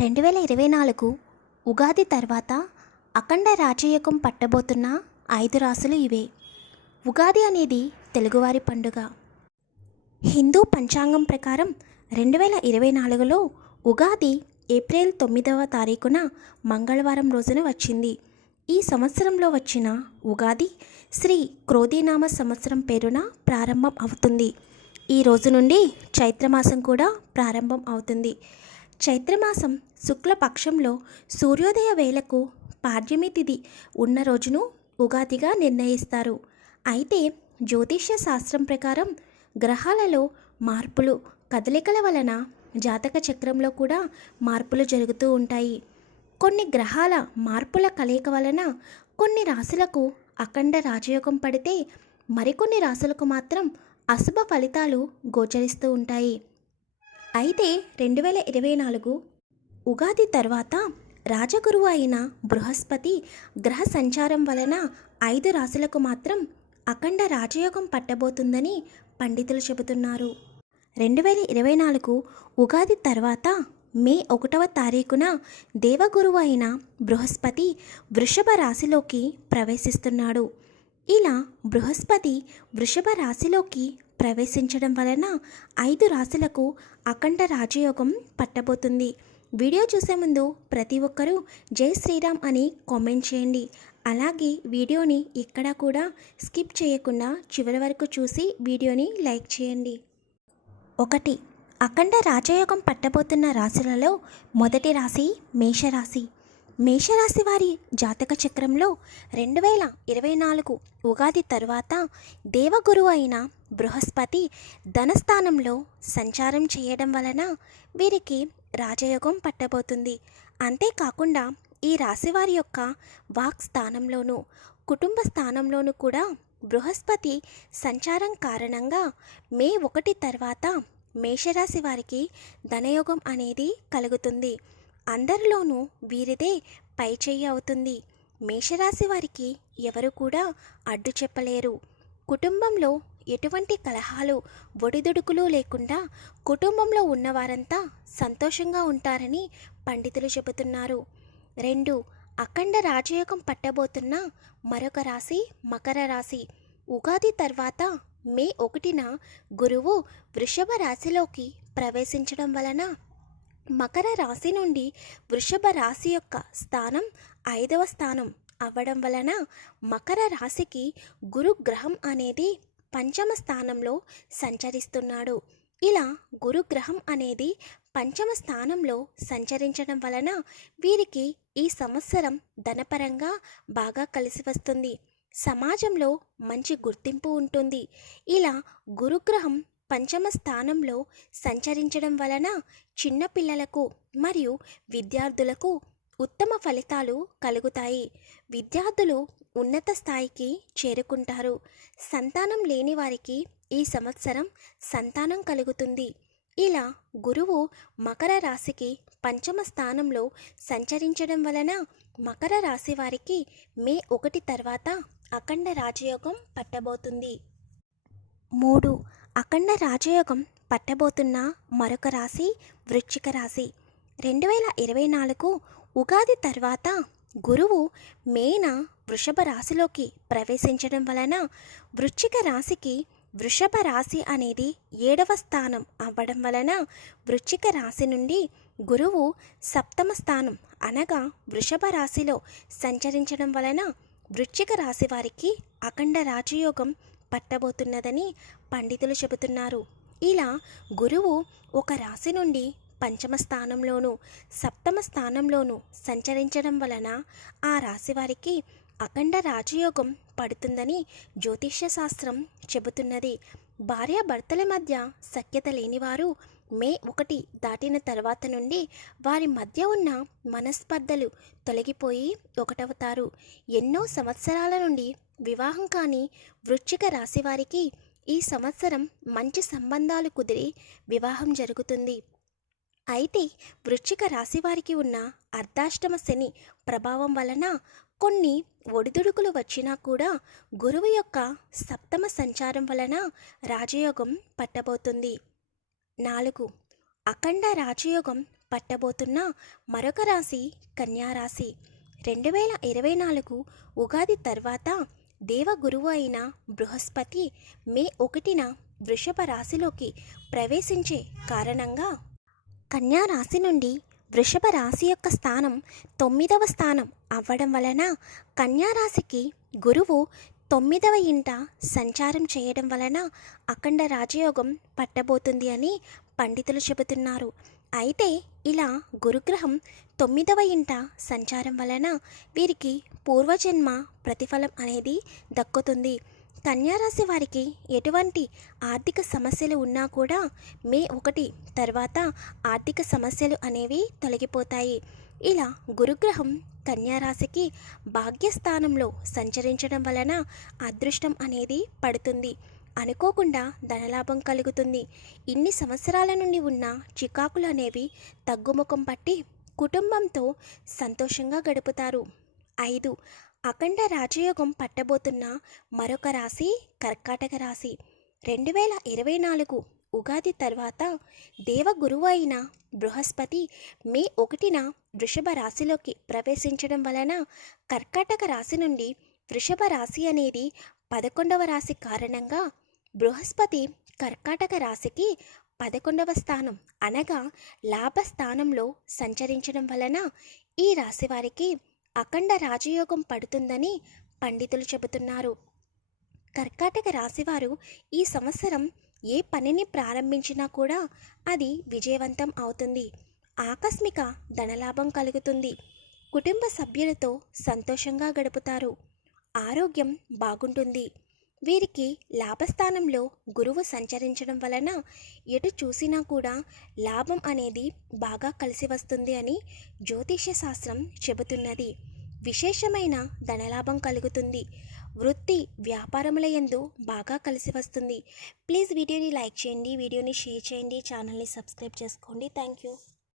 రెండు వేల ఇరవై నాలుగు ఉగాది తర్వాత అఖండ రాజయోగం పట్టబోతున్న ఐదు రాసులు ఇవే. ఉగాది అనేది తెలుగువారి పండుగ. హిందూ పంచాంగం ప్రకారం రెండు వేల ఇరవై నాలుగులో ఉగాది ఏప్రిల్ తొమ్మిదవ తారీఖున మంగళవారం రోజున వచ్చింది. ఈ సంవత్సరంలో వచ్చిన ఉగాది శ్రీ క్రోధీనామ సంవత్సరం పేరున ప్రారంభం అవుతుంది. ఈ రోజు నుండి చైత్రమాసం కూడా ప్రారంభం అవుతుంది. చైత్రమాసం శుక్లపక్షంలో సూర్యోదయ వేళకు పాడ్యమి తిథి ఉన్న రోజును ఉగాదిగా నిర్ణయిస్తారు. అయితే జ్యోతిష్య శాస్త్రం ప్రకారం గ్రహాలలో మార్పులు కదలికల వలన జాతక చక్రంలో కూడా మార్పులు జరుగుతూ ఉంటాయి. కొన్ని గ్రహాల మార్పుల కలయిక వలన కొన్ని రాశులకు అఖండ రాజయోగం పడితే మరికొన్ని రాశులకు మాత్రం అశుభ ఫలితాలు గోచరిస్తూ ఉంటాయి. అయితే రెండు వేల ఇరవై నాలుగు ఉగాది తర్వాత రాజగురువు అయిన బృహస్పతి గ్రహ సంచారం వలన ఐదు రాశులకు మాత్రం అఖండ రాజయోగం పట్టబోతుందని పండితులు చెబుతున్నారు. రెండు వేల ఇరవై నాలుగు ఉగాది తర్వాత మే ఒకటవ తారీఖున దేవగురువు అయిన బృహస్పతి వృషభ రాశిలోకి ప్రవేశిస్తున్నాడు. ఇలా బృహస్పతి వృషభ రాశిలోకి ప్రవేశించడం వలన ఐదు రాశులకు అఖండ రాజయోగం పట్టబోతుంది. వీడియో చూసే ముందు ప్రతి ఒక్కరూ జై శ్రీరామ్ అని కామెంట్ చేయండి. అలాగే వీడియోని ఎక్కడా కూడా స్కిప్ చేయకుండా చివరి వరకు చూసి వీడియోని లైక్ చేయండి. ఒకటి అఖండ రాజయోగం పట్టబోతున్న రాశులలో మొదటి రాశి మేషరాశి. మేషరాశి వారి జాతక చక్రంలో రెండు వేల ఇరవై నాలుగు ఉగాది తరువాత దేవగురువు అయిన బృహస్పతి ధనస్థానంలో సంచారం చేయడం వలన వీరికి రాజయోగం పట్టబోతుంది. అంతేకాకుండా ఈ రాశి వారి యొక్క వాక్ స్థానంలోనూ కుటుంబ స్థానంలోనూ కూడా బృహస్పతి సంచారం కారణంగా మే ఒకటి తర్వాత మేషరాశి వారికి ధనయోగం అనేది కలుగుతుంది. అందరిలోనూ వీరిదే పై చెయ్యి అవుతుంది. మేషరాశి వారికి ఎవరు కూడా అడ్డు చెప్పలేరు. కుటుంబంలో ఎటువంటి కలహాలు ఒడిదుడుకులు లేకుండా కుటుంబంలో ఉన్నవారంతా సంతోషంగా ఉంటారని పండితులు చెబుతున్నారు. రెండు అఖండ రాజయోగం పట్టబోతున్న మరొక రాశి మకర రాశి. ఉగాది తర్వాత మే ఒకటిన గురువు వృషభ రాశిలోకి ప్రవేశించడం వలన మకర రాశి నుండి వృషభ రాశి యొక్క స్థానం ఐదవ స్థానం అవ్వడం వలన మకర రాశికి గురు గ్రహం అనేది పంచమ స్థానంలో సంచరిస్తున్నాడు. ఇలా గురుగ్రహం అనేది పంచమ స్థానంలో సంచరించడం వలన వీరికి ఈ సంవత్సరం ధనపరంగా బాగా కలిసి వస్తుంది. సమాజంలో మంచి గుర్తింపు ఉంటుంది. ఇలా గురుగ్రహం పంచమ స్థానంలో సంచరించడం వలన చిన్నపిల్లలకు మరియు విద్యార్థులకు ఉత్తమ ఫలితాలు కలుగుతాయి. విద్యార్థులు ఉన్నత స్థాయికి చేరుకుంటారు. సంతానం లేని వారికి ఈ సంవత్సరం సంతానం కలుగుతుంది. ఇలా గురువు మకర రాశికి పంచమ స్థానంలో సంచరించడం వలన మకర రాశి వారికి మే ఒకటి తర్వాత అఖండ రాజయోగం పట్టబోతుంది. మూడు అఖండ రాజయోగం పట్టబోతున్న మరొక రాశి వృశ్చిక రాశి. రెండు వేల ఇరవై నాలుగు ఉగాది తర్వాత గురువు మేన వృషభ రాశిలోకి ప్రవేశించడం వలన వృశ్చిక రాశికి వృషభ రాశి అనేది ఏడవ స్థానం అవ్వడం వలన వృశ్చిక రాశి నుండి గురువు సప్తమ స్థానం అనగా వృషభ రాశిలో సంచరించడం వలన వృశ్చిక రాశి వారికి అఖండ రాజయోగం పట్టబోతున్నదని పండితులు చెబుతున్నారు. ఇలా గురువు ఒక రాశి నుండి పంచమ స్థానంలోనూ సప్తమ స్థానంలోనూ సంచరించడం వలన ఆ రాశి వారికి అఖండ రాజయోగం పడుతుందని జ్యోతిష్య శాస్త్రం చెబుతున్నది. భార్యాభర్తల మధ్య సఖ్యత లేనివారు మే ఒకటి దాటిన తర్వాత నుండి వారి మధ్య ఉన్న మనస్పర్ధలు తొలగిపోయి ఒకటవుతారు. ఎన్నో సంవత్సరాల నుండి వివాహం కాని వృశ్చిక రాశి వారికి ఈ సంవత్సరం మంచి సంబంధాలు కుదిరి వివాహం జరుగుతుంది. అయితే వృశ్చిక రాశి వారికి ఉన్న అర్ధాష్టమ శని ప్రభావం వలన కొన్ని ఒడిదుడుకులు వచ్చినా కూడా గురువు యొక్క సప్తమ సంచారం వలన రాజయోగం పట్టబోతుంది. నాలుగు. అఖండ రాజయోగం పట్టబోతున్న మరొక రాశి కన్యారాశి రెండు వేల ఇరవై నాలుగు ఉగాది తర్వాత దేవగురువు అయిన బృహస్పతి మే ఒకటిన వృషభ రాశిలోకి ప్రవేశించే కారణంగా కన్యా రాశి నుండి వృషభ రాశి యొక్క స్థానం తొమ్మిదవ స్థానం అవ్వడం వలన కన్యారాశికి గురువు తొమ్మిదవ ఇంట సంచారం చేయడం వలన అఖండ రాజయోగం పట్టబోతుంది అని పండితులు చెబుతున్నారు. అయితే ఇలా గురుగ్రహం తొమ్మిదవ ఇంట సంచారం వలన వీరికి పూర్వజన్మ ప్రతిఫలం అనేది దక్కుతుంది. కన్యారాశి వారికి ఎటువంటి ఆర్థిక సమస్యలు ఉన్నా కూడా మే ఒకటి తర్వాత ఆర్థిక సమస్యలు అనేవి తొలగిపోతాయి. ఇలా గురుగ్రహం కన్యారాశికి భాగ్యస్థానంలో సంచరించడం వలన అదృష్టం అనేది పడుతుంది. అనుకోకుండా ధనలాభం కలుగుతుంది. ఇన్ని సంవత్సరాల నుండి ఉన్న చికాకులు అనేవి తగ్గుముఖం పట్టి కుటుంబంతో సంతోషంగా గడుపుతారు. ఐదు. అఖండ రాజయోగం పట్టబోతున్న మరొక రాశి కర్కాటక రాశి. రెండు వేల ఇరవై నాలుగు ఉగాది తర్వాత దేవగురువు అయిన బృహస్పతి మే ఒకటిన వృషభ రాశిలోకి ప్రవేశించడం వలన కర్కాటక రాశి నుండి వృషభ రాశి అనేది పదకొండవ రాశి కారణంగా బృహస్పతి కర్కాటక రాశికి పదకొండవ స్థానం అనగా లాభస్థానంలో సంచరించడం వలన ఈ రాశి వారికి అఖండ రాజయోగం పడుతుందని పండితులు చెబుతున్నారు. కర్కాటక రాశివారు ఈ సంవత్సరం ఏ పనిని ప్రారంభించినా కూడా అది విజయవంతం అవుతుంది. ఆకస్మిక ధనలాభం కలుగుతుంది. కుటుంబ సభ్యులతో సంతోషంగా గడుపుతారు. ఆరోగ్యం బాగుంటుంది. వీరికి లాభస్థానంలో గురువు సంచరించడం వలన ఎటు చూసినా కూడా లాభం అనేది బాగా కలిసి వస్తుంది అని జ్యోతిష్య శాస్త్రం చెబుతున్నది. విశేషమైన ధనలాభం కలుగుతుంది. వృత్తి వ్యాపారముల యందు బాగా కలిసి వస్తుంది. ప్లీజ్ వీడియోని లైక్ చేయండి వీడియోని షేర్ చేయండి ఛానల్ని సబ్స్క్రైబ్ చేసుకోండి. Thank you